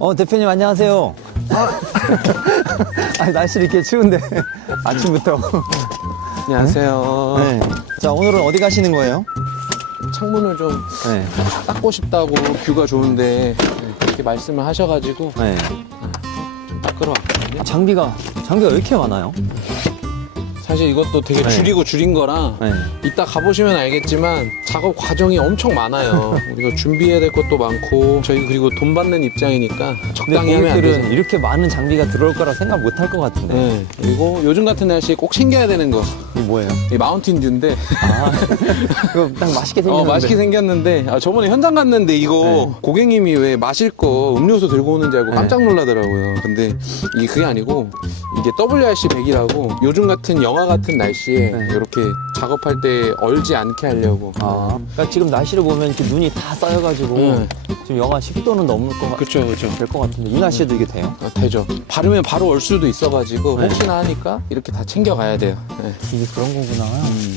어, 대표님 안녕하세요. 아, 날씨 이렇게 추운데 아침부터. 안녕하세요. 네. 자, 오늘은 어디 가시는 거예요? 창문을 좀 네. 닦고 싶다고 뷰가 좋은데 네, 그렇게 말씀을 하셔가지고 네. 좀 닦으러 왔거든요. 장비가 장비가 왜 이렇게 많아요? 사실 이것도 되게 네. 줄이고 줄인 거라 네. 이따 가보시면 알겠지만 작업 과정이 엄청 많아요. 우리가 준비해야 될 것도 많고 저희 그리고 돈 받는 입장이니까 적당히 하면 안 고객들은 되죠. 이렇게 많은 장비가 들어올 거라 생각 못 할 것 같은데. 네. 그리고 요즘 같은 날씨에 꼭 챙겨야 되는 거. 이게 뭐예요? 이 마운틴 듀인데 아, 그거 딱 맛있게 생겼는데. 어, 맛있게 생겼는데 아, 저번에 현장 갔는데 이거 네. 고객님이 왜 마실 거 음료수 들고 오는 줄 알고 네. 깜짝 놀라더라고요. 근데 이게 그게 아니고 이게 WRC 100이라고 요즘 같은 영하 같은 날씨에 네. 이렇게 작업할 때 얼지 않게 하려고. 아, 그러니까 지금 날씨를 보면 이렇게 눈이 다 쌓여가지고 네. 지금 영하 10도는 넘을 것 같, 그쵸 그쵸. 될것 같은데 이 날씨에도 이게 돼요? 아, 되죠. 바르면 바로 얼 수도 있어가지고 네. 혹시나 하니까 이렇게 다 챙겨가야 돼요. 네. 이게 그런 거구나. 음.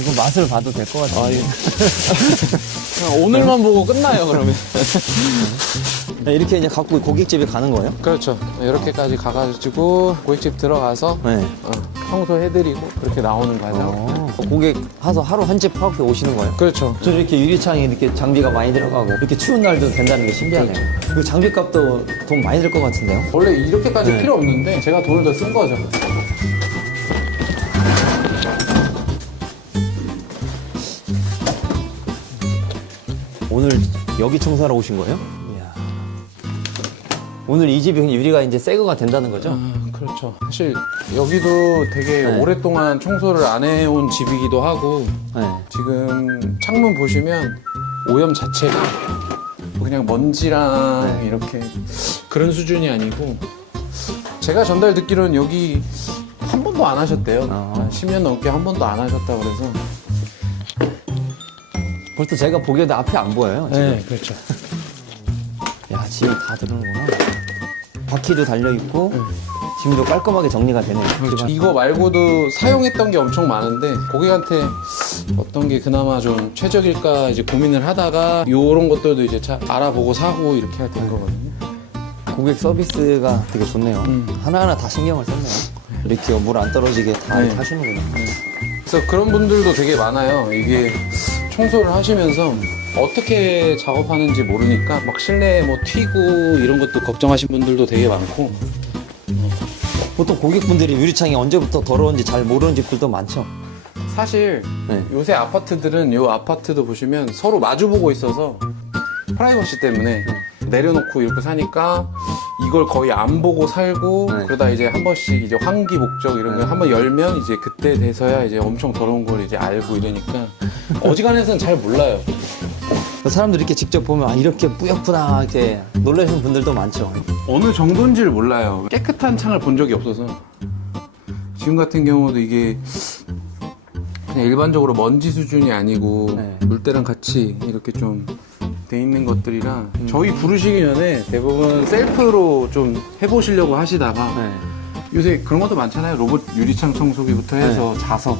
이거 맛을 봐도 될 것 같은데. 아, 예. 그냥 오늘만 보고 끝나요 그러면. 네, 이렇게 이제 갖고 고깃집에 가는 거예요? 그렇죠. 이렇게까지 가가지고 고깃집 들어가서 네. 어, 청소해드리고 그렇게 나오는 과정. 어, 고객 와서 하루 한 집 하고 오시는 거예요? 그렇죠. 저 이렇게 유리창에 이렇게 장비가 많이 들어가고 이렇게 추운 날도 된다는 게 신기하네요. 그 장비 값도 돈 많이 들 것 같은데요? 원래 이렇게까지 네. 필요 없는데 제가 돈을 더 쓴 거죠. 오늘 여기 청소하러 오신 거예요? 이야. 오늘 이 집이 유리가 이제 새 거가 된다는 거죠? 아, 그렇죠. 사실 여기도 되게 네. 오랫동안 청소를 안 해온 집이기도 하고 네. 지금 창문 보시면 오염 자체가 그냥 먼지랑 네. 이렇게 그런 수준이 아니고 제가 전달 듣기로는 여기 한 번도 안 하셨대요. 아. 한 10년 넘게 한 번도 안 하셨다 그래서. 벌써 제가 보기에도 앞이 안 보여요. 지금. 그렇죠. 야, 짐이 다 들어오는구나. 바퀴도 달려있고, 짐도 깔끔하게 정리가 되네요. 그렇죠. 이거 말고도 사용했던 게 엄청 많은데 고객한테 어떤 게 그나마 좀 최적일까 이제 고민을 하다가 이런 것들도 이제 차- 알아보고 사고 이렇게 된 거거든요. 고객 서비스가 되게 좋네요. 음. 하나하나 다 신경을 썼네요. 이렇게 물 안 떨어지게 다 네. 이렇게 하시는구나. 그래서 그런 분들도 되게 많아요. 이게 청소를 하시면서 어떻게 작업하는지 모르니까 막 실내에 뭐 튀고 이런 것도 걱정하신 분들도 되게 많고 보통 고객분들이 유리창이 언제부터 더러운지 잘 모르는 집들도 많죠. 사실 네. 요새 아파트들은 요 아파트도 보시면 서로 마주보고 있어서 프라이버시 때문에 내려놓고 이렇게 사니까 이걸 거의 안 보고 살고 네. 그러다 이제 한 번씩 이제 환기 목적 이런 거 네. 한번 열면 이제 그때 돼서야 이제 엄청 더러운 걸 이제 알고 이러니까 어지간해서는 잘 몰라요. 사람들이 이렇게 직접 보면 아, 이렇게 뿌옇구나 이렇게 놀라시는 분들도 많죠. 어느 정도인지를 몰라요. 깨끗한 창을 본 적이 없어서 지금 같은 경우도 이게 그냥 일반적으로 먼지 수준이 아니고 네. 물때랑 같이 이렇게 좀 돼 있는 것들이라 저희 부르시기 전에 대부분 셀프로 좀 해보시려고 하시다가 네. 요새 그런 것도 많잖아요. 로봇 유리창 청소기부터 해서 자석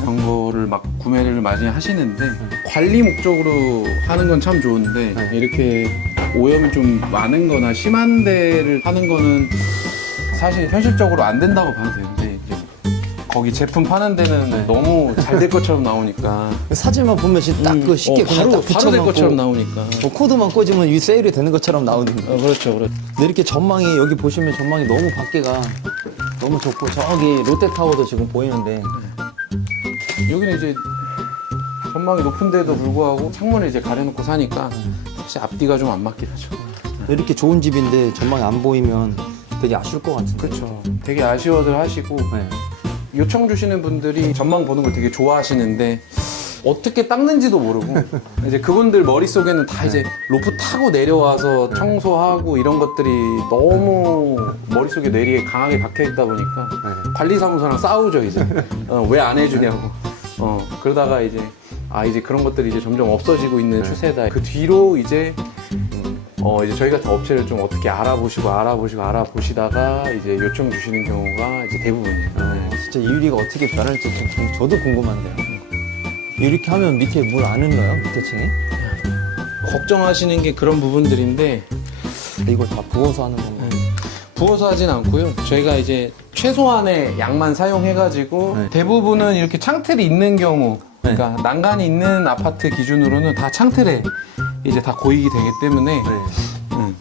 이런 거를 막 구매를 많이 하시는데 관리 목적으로 하는 건 참 좋은데 네. 이렇게 오염이 좀 많은 거나 심한 데를 하는 거는 사실 현실적으로 안 된다고 봐도 되는데 이제 거기 제품 파는 데는 네. 너무 잘 될 것처럼 나오니까. 사진만 보면 진짜 딱그 쉽게 어, 그냥 바로 딱 바로 될 붙여놓고 것처럼 나오니까. 뭐 코드만 꽂으면 이 세일이 되는 것처럼 나오는데 어, 그렇죠 그렇죠. 근데 이렇게 전망이 여기 보시면 전망이 너무 밖에가 너무 좋고 저기 롯데타워도 지금 보이는데 여기는 이제 전망이 높은데도 불구하고 창문을 이제 가려놓고 사니까 사실 앞뒤가 좀 안 맞긴 하죠. 이렇게 좋은 집인데 전망이 안 보이면 되게 아쉬울 것 같은데 그렇죠. 되게 아쉬워들 하시고 네. 요청 주시는 분들이 전망 보는 걸 되게 좋아하시는데 어떻게 닦는지도 모르고 이제 그분들 머릿속에는 다 이제 로프 타고 내려와서 청소하고 이런 것들이 너무 머릿속에 뇌리에 강하게 박혀 있다 보니까 네. 관리사무소랑 싸우죠 이제 어, 왜 안 해주냐고 어 그러다가 이제 아 이제 그런 것들이 이제 점점 없어지고 있는 네. 추세다 그 뒤로 이제 어 이제 저희 같은 업체를 좀 어떻게 알아보시고 알아보시고 알아보시다가 이제 요청 주시는 경우가 이제 대부분이에요. 어, 진짜 이 유리가 어떻게 변할지 좀, 좀 저도 궁금한데요 이렇게 하면 밑에 물 안 흘러요? 밑에 층에? 걱정하시는 게 그런 부분들인데 이걸 다 부어서 하는 건가요? 부어서 하진 않고요. 저희가 이제 최소한의 양만 사용해가지고 네. 대부분은 이렇게 창틀이 있는 경우, 네. 그러니까 난간이 있는 아파트 기준으로는 다 창틀에 이제 다 고이기 되기 때문에 네. 음,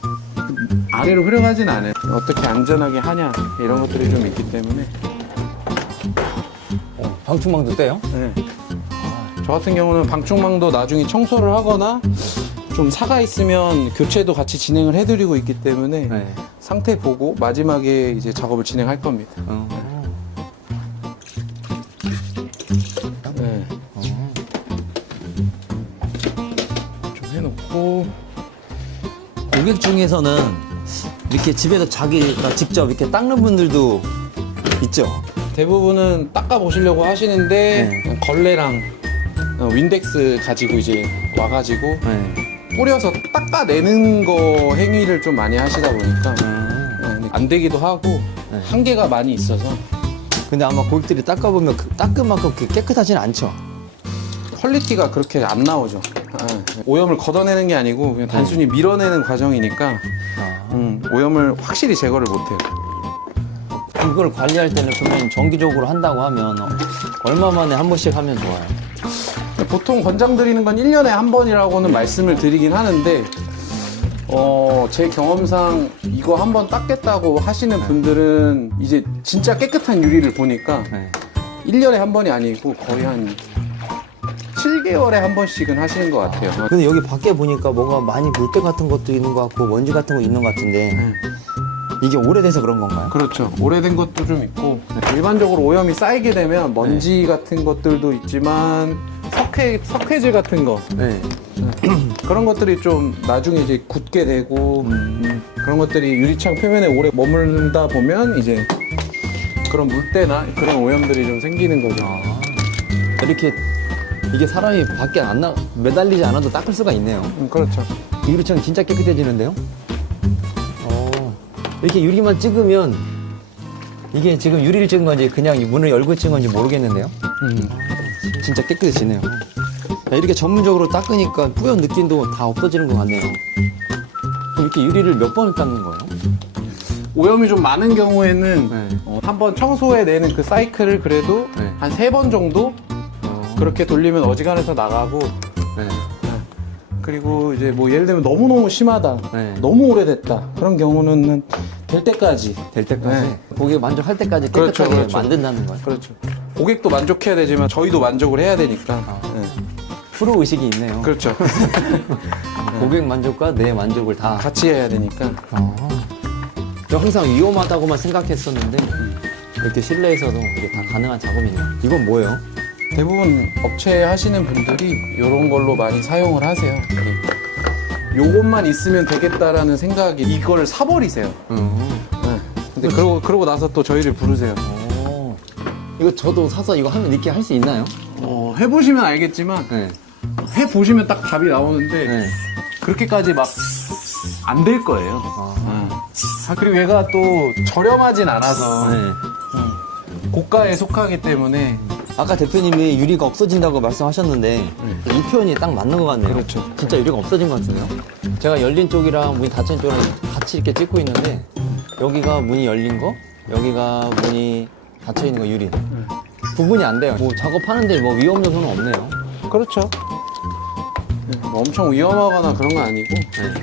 아래로 흐려가진 않아요. 어떻게 안전하게 하냐 이런 것들이 좀 있기 때문에. 어, 방충망도 떼요? 네. 저 같은 경우는 방충망도 나중에 청소를 하거나 좀 사가 있으면 교체도 같이 진행을 해드리고 있기 때문에 네. 상태 보고 마지막에 이제 작업을 진행할 겁니다. 어. 네. 어. 좀 해놓고 고객 중에서는 이렇게 집에서 자기가 직접 이렇게 닦는 분들도 있죠. 대부분은 닦아 보시려고 하시는데 네. 걸레랑 어, 윈덱스 가지고 이제 와가지고 네. 뿌려서 닦아내는 거 행위를 좀 많이 하시다 보니까 아. 네, 안 되기도 하고 네. 한계가 많이 있어서 근데 아마 고객들이 닦아보면 그 닦은 만큼 그렇게 깨끗하진 않죠. 퀄리티가 그렇게 안 나오죠. 아, 오염을 걷어내는 게 아니고 그냥 단순히 밀어내는 과정이니까 아. 음, 오염을 확실히 제거를 못해요. 이걸 관리할 때는 그러면 정기적으로 한다고 하면 어, 얼마 만에 한 번씩 하면 좋아요. 보통 권장 드리는 건 1년에 한 번이라고는 말씀을 드리긴 하는데 어, 제 경험상 이거 한번 닦겠다고 하시는 분들은 이제 진짜 깨끗한 유리를 보니까 네. 1년에 한 번이 아니고 거의 한 7개월에 한 번씩은 하시는 것 같아요. 근데 여기 밖에 보니까 뭐가 많이 물때 같은 것도 있는 것 같고 먼지 같은 거 있는 것 같은데 네. 이게 오래돼서 그런 건가요? 그렇죠. 오래된 것도 좀 있고 일반적으로 오염이 쌓이게 되면 먼지 같은 것들도 있지만 석회 석회질 같은 거 네. 그런 것들이 좀 나중에 이제 굳게 되고 음. 그런 것들이 유리창 표면에 오래 머물다 보면 이제 그런 물때나 그런 오염들이 좀 생기는 거죠. 아. 이렇게 이게 사람이 밖에 안 나, 매달리지 않아도 닦을 수가 있네요. 음, 그렇죠. 유리창이 진짜 깨끗해지는데요? 어, 이렇게 유리만 찍으면 이게 지금 유리를 찍은 건지 그냥 문을 열고 찍은 건지 모르겠는데요? 음. 진짜 깨끗해지네요. 야, 이렇게 전문적으로 닦으니까 뿌연 느낌도 다 없어지는 것 같네요. 그럼 이렇게 유리를 몇 번을 닦는 거예요? 오염이 좀 많은 경우에는 네. 어, 한번 청소해 내는 그 사이클을 그래도 네. 한 세 번 정도 어, 그렇게 돌리면 어지간해서 나가고 네. 그리고 이제 뭐 예를 들면 너무너무 심하다. 네. 너무 오래됐다. 그런 경우는 될 때까지. 될 때까지 네. 고객 만족할 때까지 그렇죠, 깨끗하게 그렇죠. 만든다는 거예요. 그렇죠. 고객도 만족해야 되지만 저희도 만족을 해야 되니까. 아. 네. 프로 의식이 있네요. 그렇죠. 고객 만족과 내 만족을 다. 같이 해야 되니까. 어. 저 항상 위험하다고만 생각했었는데 이렇게 실내에서도 이게 다 가능한 작업이네요. 이건 뭐예요? 대부분 업체 하시는 분들이 이런 걸로 많이 사용을 하세요. 네. 요것만 있으면 되겠다라는 생각이 이걸 사버리세요. 음. 네. 근데 그러고, 그러고 나서 또 저희를 부르세요. 오. 이거 저도 사서 이거 하면 이렇게 할 수 있나요? 어, 해보시면 알겠지만, 네. 해보시면 딱 답이 나오는데, 네. 그렇게까지 막 안 될 거예요. 아. 아, 그리고 얘가 또 저렴하진 않아서 네. 고가에 속하기 때문에 아까 대표님이 유리가 없어진다고 말씀하셨는데 이 표현이 딱 맞는 것 같네요. 그렇죠. 진짜 유리가 없어진 것 같은데요? 제가 열린 쪽이랑 문이 닫힌 쪽이랑 같이 이렇게 찍고 있는데 여기가 문이 열린 거, 여기가 문이 닫혀 있는 거 유리. 구분이 안 돼요. 뭐 작업하는데 뭐 위험 요소는 없네요. 그렇죠. 뭐 엄청 위험하거나 그런 건 아니고 네.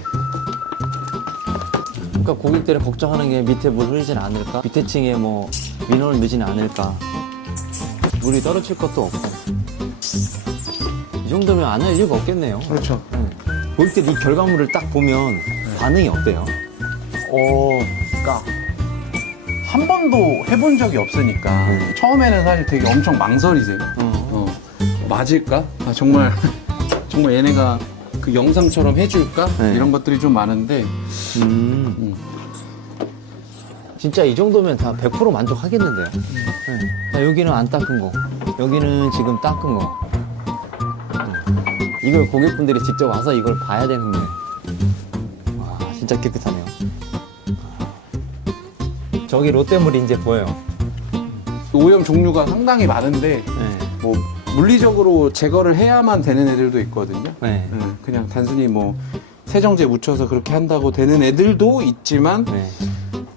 그러니까 고객들이 걱정하는 게 밑에 물 흐르진 않을까? 밑에 층에 뭐 민원을 넣지는 않을까? 물이 떨어질 것도 없고. 이 정도면 안 할 이유가 없겠네요. 그렇죠. 네. 고객들이 이 결과물을 딱 보면 반응이 어때요? 어, 그러니까 한 번도 해본 적이 없으니까 네. 처음에는 사실 되게 엄청 망설이세요. 어, 맞을까? 아, 정말 정말 얘네가 그 영상처럼 해줄까? 네. 이런 것들이 좀 많은데 음. 음. 진짜 이 정도면 다 100% 만족하겠는데요. 네. 자, 여기는 안 닦은 거, 여기는 지금 닦은 거. 음. 이걸 고객분들이 직접 와서 이걸 봐야 되는데. 와, 진짜 깨끗하네요. 저기 롯데물이 이제 보여요. 오염 종류가 상당히 많은데 네. 뭐 물리적으로 제거를 해야만 되는 애들도 있거든요. 네. 네, 그냥 단순히 뭐 세정제 묻혀서 그렇게 한다고 되는 애들도 있지만 네.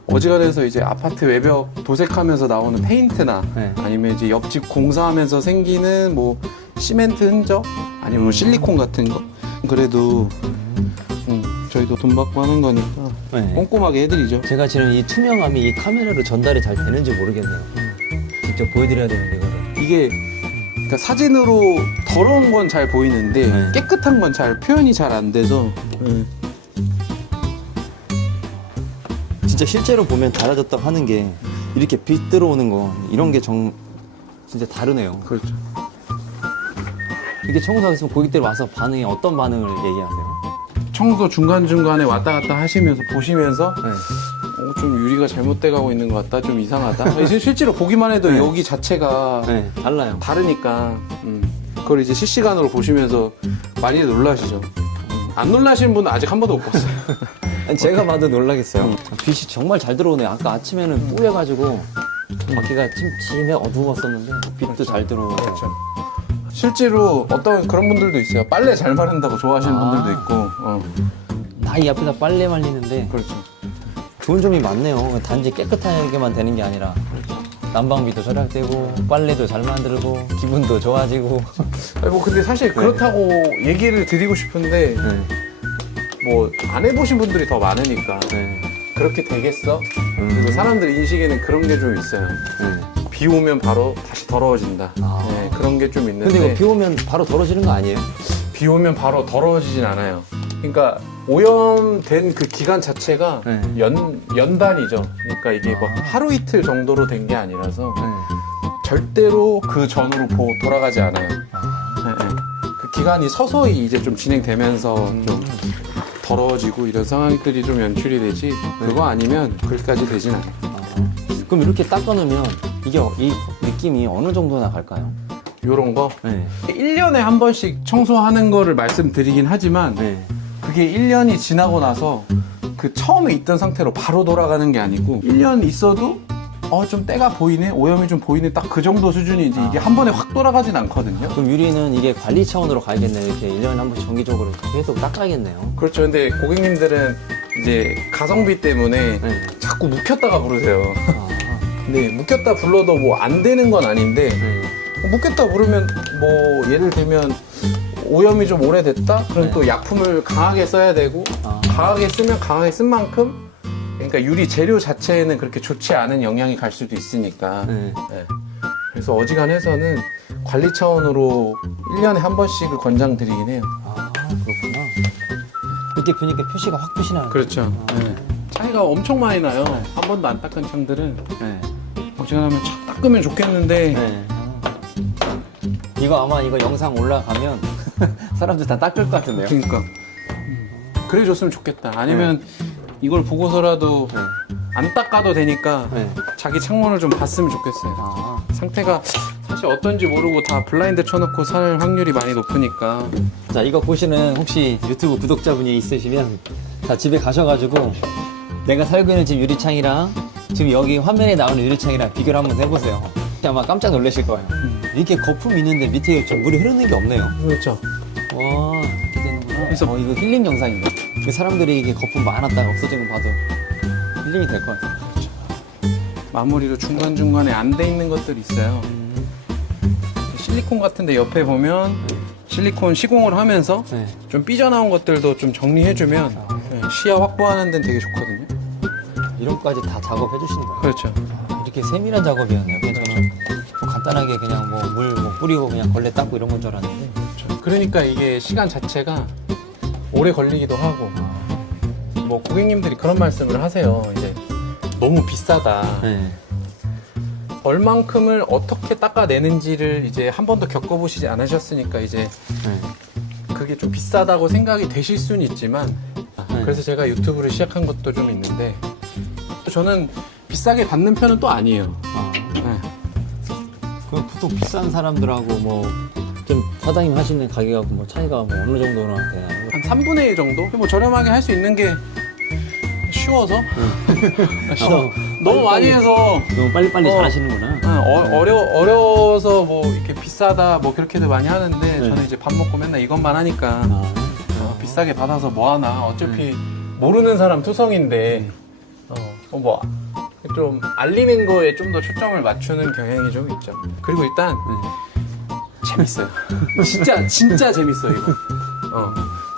어지간해서 이제 아파트 외벽 도색하면서 나오는 페인트나 네. 아니면 이제 옆집 공사하면서 생기는 뭐 시멘트 흔적 아니면 뭐 실리콘 같은 거 그래도 음, 저희도 돈 받고 하는 거니까 네. 꼼꼼하게 해드리죠. 제가 지금 이 투명함이 이 카메라로 전달이 잘 되는지 모르겠네요. 직접 보여드려야 되는데 이거를. 이게 그러니까 사진으로 더러운 건 잘 보이는데 네. 깨끗한 건 잘 표현이 잘 안 돼서 네. 진짜 실제로 보면 달라졌다고 하는 게 이렇게 빛 들어오는 거 이런 게 정 진짜 다르네요. 그렇죠. 이게 청소하겠으면 고객들 와서 반응이 어떤 반응을 얘기하세요? 청소 중간 중간에 왔다 갔다 하시면서 보시면서 네. 어, 좀 유리가 잘못돼 가고 있는 것 같다, 좀 이상하다. 이제 실제로 보기만 해도 네. 여기 자체가 네, 달라요. 다르니까 음, 그걸 이제 실시간으로 보시면서 많이 놀라시죠. 음, 안 놀라시는 분은 아직 한 번도 못 봤어요. 아니, 제가 봐도 놀라겠어요. 빛이 정말 잘 들어오네요. 아까 아침에는 뿌여가지고 밖에가 찜찜해 어두웠었는데 빛도 잘 들어오고. 실제로 어떤 그런 분들도 있어요. 빨래 잘 마른다고 좋아하시는 아. 분들도 있고. 어, 나이 앞에다 빨래 말리는데 그렇죠. 좋은 점이 많네요. 단지 깨끗하게만 되는 게 아니라 난방비도 절약되고 빨래도 잘 만들고 기분도 좋아지고. 아니, 뭐 근데 사실 그렇다고 얘기를 드리고 싶은데 네. 뭐 안 해보신 분들이 더 많으니까 네. 그렇게 되겠어? 음. 그리고 사람들 인식에는 그런 게 좀 있어요. 네. 비 오면 바로 다시 더러워진다. 아. 네, 그런 게 좀 있는데 근데 이거 비 오면 바로 덜어지는 거 아니에요? 비 오면 바로 더러워지진 않아요. 그러니까 오염된 그 기간 자체가 네. 연 연단이죠. 그러니까 이게 뭐 아. 하루 이틀 정도로 된 게 아니라서 네. 절대로 그 전으로 보, 돌아가지 않아요. 아. 네, 네. 그 기간이 서서히 이제 좀 진행되면서 좀 더러워지고 이런 상황들이 좀 연출이 되지 그거 아니면 그렇게까지 되진 않아요. 아. 그럼 이렇게 닦아놓으면 이게 어- 이 느낌이 어느 정도나 갈까요? 요런 거 네. 1년에 한 번씩 청소하는 거를 말씀드리긴 하지만 네. 그게 1년이 지나고 나서 그 처음에 있던 상태로 바로 돌아가는 게 아니고 1년 있어도 어 좀 때가 보이네 오염이 좀 보이네 딱 그 정도 수준이지 이게 아. 한 번에 확 돌아가진 않거든요 그럼 유리는 이게 관리 차원으로 가야겠네요. 이렇게 1년에 한 번씩 정기적으로 계속 닦아야겠네요. 그렇죠 근데 고객님들은 이제 가성비 때문에 네. 자꾸 묵혔다가 부르세요 아. 근데 묵혔다 불러도 뭐 안 되는 건 아닌데 네. 묵혔다 부르면 뭐 예를 들면 오염이 좀 오래됐다? 그럼 네. 또 약품을 강하게 써야 되고 아. 강하게 쓰면 강하게 쓴 만큼 그러니까 유리 재료 자체에는 그렇게 좋지 않은 영향이 갈 수도 있으니까 네. 네. 그래서 어지간해서는 관리 차원으로 1년에 한 번씩을 권장드리긴 해요 아, 그렇구나. 이렇게 보니까 표시가 확 표시 나요. 그렇죠 아. 네. 차이가 엄청 많이 나요 한 번도 안 닦은 창들은 네. 어지간하면 착 닦으면 좋겠는데 네. 아. 이거 아마 이거 영상 올라가면 사람들 다 닦을 것 같은데요. 그러니까 음. 그래 줬으면 좋겠다 아니면 이걸 보고서라도 네. 안 닦아도 되니까 네. 자기 창문을 좀 봤으면 좋겠어요. 아. 상태가 사실 어떤지 모르고 다 블라인드 쳐놓고 살 확률이 많이 높으니까 자, 이거 보시는 혹시 유튜브 구독자분이 있으시면 자, 집에 가셔가지고 내가 살고 있는 집 유리창이랑 지금 여기 화면에 나오는 유리창이랑 비교를 한번 해보세요. 아마 깜짝 놀라실 거예요. 이렇게 거품이 있는데 밑에 좀 물이 흐르는 게 없네요. 그렇죠. 와, 이렇게 되는구나. 그래서- 어, 이거 힐링 영상인데. 그 사람들이 이게 거품 많았다가 없어지는 거 봐도 힐링이 될 것 같아요. 마무리로 중간 중간에 안 돼 있는 것들이 있어요. 음, 실리콘 같은데 옆에 보면 실리콘 시공을 하면서 네. 좀 삐져나온 것들도 좀 정리해주면 네, 시야 확보하는 데는 되게 좋거든요. 이런 것까지 다 작업해 주시는 거예요. 그렇죠. 이렇게 세밀한 작업이었네요. 그냥 저는 뭐 간단하게 그냥 뭐 물 뭐 뿌리고 그냥 걸레 닦고 이런 건 줄 알았는데. 그렇죠. 그러니까 이게 시간 자체가 오래 걸리기도 하고 뭐 고객님들이 그런 말씀을 하세요. 이제 너무 비싸다. 네. 얼만큼을 어떻게 닦아내는지를 이제 한 번도 겪어보시지 않으셨으니까 이제 네. 그게 좀 비싸다고 생각이 되실 수는 있지만 네. 그래서 제가 유튜브를 시작한 것도 좀 있는데 저는 비싸게 받는 편은 또 아니에요. 아, 네. 그 보통 비싼 사람들하고 뭐 좀 사장님 하시는 가게하고 뭐 차이가 뭐 어느 정도나 되나요? 한 3분의 1 정도? 뭐 저렴하게 할 수 있는 게 쉬워서? 어, 너무 많이 해서 너무 빨리빨리 어. 잘 하시는구나. 어, 어려, 어려워서 뭐 이렇게 비싸다 뭐 그렇게도 많이 하는데 네. 저는 이제 밥 먹고 맨날 이것만 하니까 아, 어, 비싸게 받아서 뭐 하나 어차피 모르는 사람 투성인데 어, 뭐 좀 알리는 거에 좀 더 초점을 맞추는 경향이 좀 있죠. 그리고 일단 재밌어요. 진짜 진짜 재밌어요 이거. 어.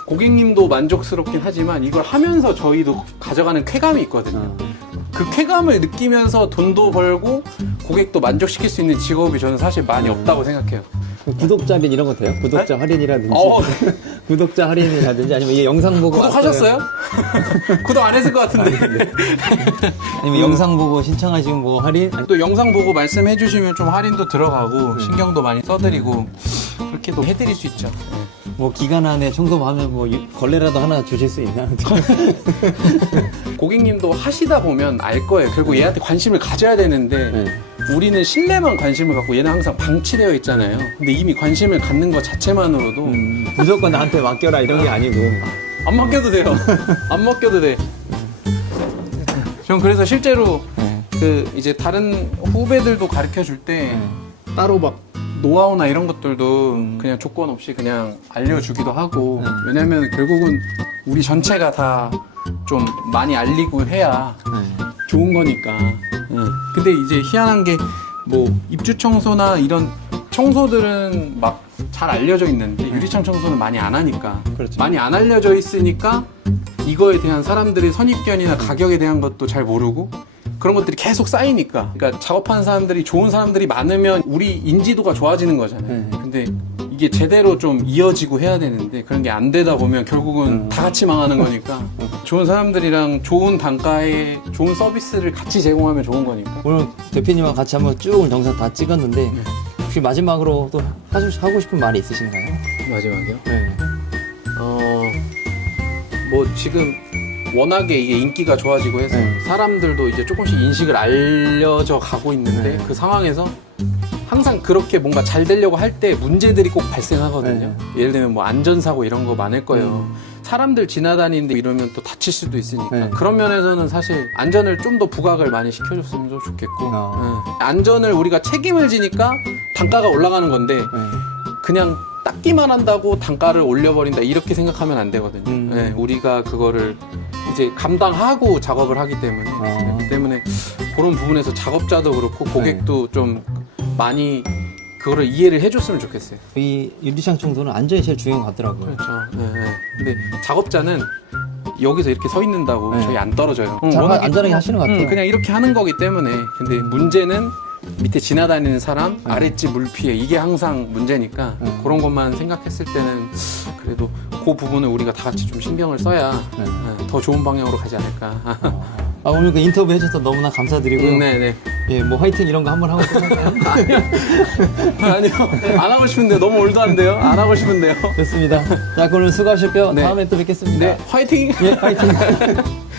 고객님도 만족스럽긴 하지만 이걸 하면서 저희도 가져가는 쾌감이 있거든요. 어. 그 쾌감을 느끼면서 돈도 벌고 고객도 만족시킬 수 있는 직업이 저는 사실 많이 없다고 생각해요. 구독자 할인 이런 거 돼요? 구독자 할인이라든지 어, 구독자 할인이라든지 아니면 이게 영상 보고 구독하셨어요? 구독 안 했을 것 같은데. 아니면 영상 보고 신청하시면 뭐 할인? 아니, 또 영상 보고 말씀해 주시면 좀 할인도 들어가고 신경도 많이 써드리고 그렇게 도 해드릴 수 있죠. 뭐 기간 안에 청소하면 뭐 유- 걸레라도 하나 주실 수 있나? 고객님도 하시다 보면 알 거예요. 결국 얘한테 관심을 가져야 되는데 네. 우리는 실내만 관심을 갖고 얘는 항상 방치되어 있잖아요. 근데 이미 관심을 갖는 것 자체만으로도 음, 무조건 나한테 맡겨라 이런 게 아니고 안 맡겨도 돼요. 안 맡겨도 돼. 전 그래서 실제로 네. 그 이제 다른 후배들도 가르쳐 줄 때 따로 막 노하우나 이런 것들도 그냥 조건 없이 그냥 알려주기도 하고 음. 왜냐면 결국은 우리 전체가 다 좀 많이 알리고 해야 네. 좋은 거니까. 응. 근데 이제 희한한 게 뭐 입주 청소나 이런 청소들은 막 잘 알려져 있는데 유리창 청소는 많이 안 하니까 그렇죠. 많이 안 알려져 있으니까 이거에 대한 사람들의 선입견이나 가격에 대한 것도 잘 모르고 그런 것들이 계속 쌓이니까 그러니까 작업하는 사람들이 좋은 사람들이 많으면 우리 인지도가 좋아지는 거잖아요. 네. 근데 이게 제대로 좀 이어지고 해야 되는데 그런 게 안 되다 보면 결국은 음. 다 같이 망하는 거니까 좋은 사람들이랑 좋은 단가에 좋은 서비스를 같이 제공하면 좋은 거니까 오늘 대표님과 같이 한번 쭉 영상 다 찍었는데 네. 혹시 마지막으로 또 하시, 하고 싶은 말이 있으신가요? 마지막이요? 네. 어, 뭐 지금 워낙에 이게 인기가 좋아지고 해서 네. 사람들도 이제 조금씩 인식을 알려져 가고 있는데 네. 그 상황에서 항상 그렇게 뭔가 잘 되려고 할 때 문제들이 꼭 발생하거든요. 예를 들면 뭐 안전사고 이런 거 많을 거예요. 사람들 지나다니는데 이러면 또 다칠 수도 있으니까 네. 그런 면에서는 사실 안전을 좀 더 부각을 많이 시켜줬으면 좀 좋겠고 어. 네. 안전을 우리가 책임을 지니까 단가가 올라가는 건데 네. 그냥 닦기만 한다고 단가를 올려버린다 이렇게 생각하면 안 되거든요. 음. 네, 우리가 그거를 이제 감당하고 작업을 하기 때문에 아. 그렇기 때문에 그런 부분에서 작업자도 그렇고 고객도 네. 좀 많이 그거를 이해를 해줬으면 좋겠어요. 이 유리창 청소는 안전이 제일 중요한 것 같더라고요. 그렇죠. 네, 네. 근데 작업자는 여기서 이렇게 서 있는다고 네. 저희 안 떨어져요. 잘 워낙에- 안전하게 하시는 것 같아요. 응, 그냥 이렇게 하는 거기 때문에. 근데 문제는 밑에 지나다니는 사람, 네. 아랫집 물 피해 이게 항상 문제니까 네. 그런 것만 생각했을 때는 그래도 그 부분을 우리가 다 같이 좀 신경을 써야 네. 네, 더 좋은 방향으로 가지 않을까. 아, 오늘 그 인터뷰 해주셔서 너무나 감사드리고요. 네네. 예, 뭐 화이팅 이런 거 한번 하고 끝날까요? 아니요. 안 하고 싶은데 너무 올드한데요? 안 하고 싶은데요? 좋습니다. 자, 오늘 수고하셨고요. 네. 다음에 또 뵙겠습니다. 네, 화이팅! 예, 화이팅.